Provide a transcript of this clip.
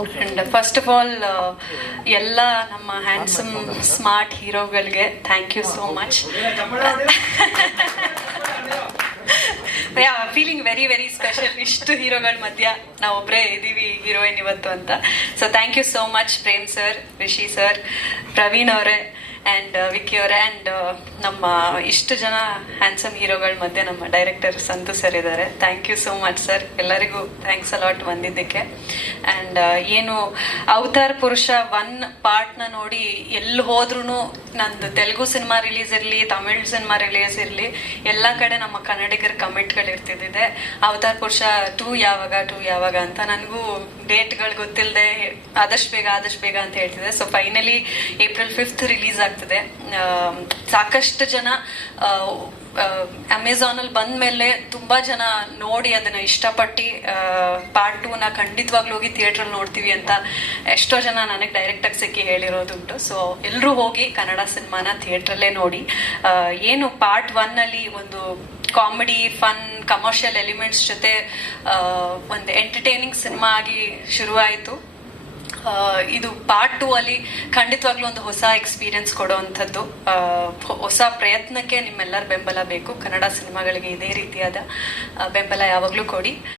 and first of all ಎಲ್ಲ ನಮ್ಮ handsome smart ಹೀರೋಗಳಿಗೆ thank you so much feeling very very special ಇಷ್ಟು ಹೀರೋಗಳ ಮಧ್ಯ ನಾವು ಒಬ್ಬರೇ ಇದ್ದೀವಿ ಹೀರೋಯಿನ್ ಇವತ್ತು ಅಂತ so thank you so much Prem sir Rishi sir Praveen ಅವರೇ ಅಂಡ್ ವಿಕಿ uh, ಅವರೇ ಆ್ಯಂಡ್ uh, ನಮ್ಮ ಇಷ್ಟು ಜನ ಹ್ಯಾಂಡ್ಸಮ್ ಹೀರೋಗಳ ಮಧ್ಯೆ ನಮ್ಮ ಡೈರೆಕ್ಟರ್ ಸಂತು ಸರ್ ಇದ್ದಾರೆ thank you so much sir ಎಲ್ಲರಿಗೂ ಥ್ಯಾಂಕ್ಸ್ ಅಲಾಟ್ ಬಂದಿದ್ದಕ್ಕೆ ಅಂಡ್ uh, ಏನು ಅವತಾರ್ ಪುರುಷ ಒನ್ ಪಾರ್ಟ್ನ ನೋಡಿ ಎಲ್ಲಿ ಹೋದ್ರೂ ನಂದು ತೆಲುಗು ಸಿನಿಮಾ ರಿಲೀಸ್ ಇರಲಿ ತಮಿಳ್ ಸಿನಿಮಾ ರಿಲೀಸ್ ಇರಲಿ ಎಲ್ಲ ಕಡೆ ನಮ್ಮ ಕನ್ನಡಿಗರ ಕಮೆಂಟ್ಗಳು ಇರ್ತಿದ್ದಿದೆ ಅವತಾರ್ ಪುರುಷ ಟೂ ಯಾವಾಗ ಟೂ ಯಾವಾಗ ಅಂತ ನನಗೂ ಡೇಟ್ಗಳು ಗೊತ್ತಿಲ್ಲದೆ ಆದಷ್ಟು ಬೇಗ ಆದಷ್ಟು ಬೇಗ ಅಂತ ಹೇಳ್ತಿದ್ದೆ so finally April fifth release ಆಗುತ್ತೆ ಸಾಕಷ್ಟು ಜನ ಅಮೆಝಾನಲ್ಲಿ ಬಂದ ಮೇಲೆ ತುಂಬಾ ಜನ ನೋಡಿ ಅದನ್ನ ಇಷ್ಟಪಟ್ಟು ಪಾರ್ಟ್ ನ ಖಂಡಿತವಾಗ್ಲೂ ಹೋಗಿ ಥಿಯೇಟ್ರಲ್ಲಿ ನೋಡ್ತೀವಿ ಅಂತ ಎಷ್ಟೋ ಜನ ನನಗೆ ಡೈರೆಕ್ಟಾಗಿ ಸಿಕ್ಕಿ ಹೇಳಿರೋದುಂಟು ಸೊ ಎಲ್ಲರೂ ಹೋಗಿ ಕನ್ನಡ ಸಿನಿಮಾನ ಥಿಯೇಟ್ರಲ್ಲೇ ನೋಡಿ ಏನು ಪಾರ್ಟ್ ಅಲ್ಲಿ ಒಂದು ಕಾಮಿಡಿ ಫನ್ ಕಮರ್ಷಿಯಲ್ ಎಲಿಮೆಂಟ್ಸ್ ಜೊತೆ ಒಂದು ಎಂಟರ್ಟೈನಿಂಗ್ ಸಿನಿಮಾ ಆಗಿ ಶುರುವಾಯಿತು ಇದು ಪಾರ್ಟ್ ಟೂ ಅಲ್ಲಿ ಖಂಡಿತವಾಗ್ಲೂ ಒಂದು ಹೊಸ ಎಕ್ಸ್ಪೀರಿಯನ್ಸ್ ಕೊಡುವಂಥದ್ದು ಹೊಸ ಪ್ರಯತ್ನಕ್ಕೆ ನಿಮ್ಮೆಲ್ಲರ ಬೆಂಬಲ ಬೇಕು ಕನ್ನಡ ಸಿನಿಮಾಗಳಿಗೆ ಇದೇ ರೀತಿಯಾದ ಬೆಂಬಲ ಯಾವಾಗಲೂ ಕೊಡಿ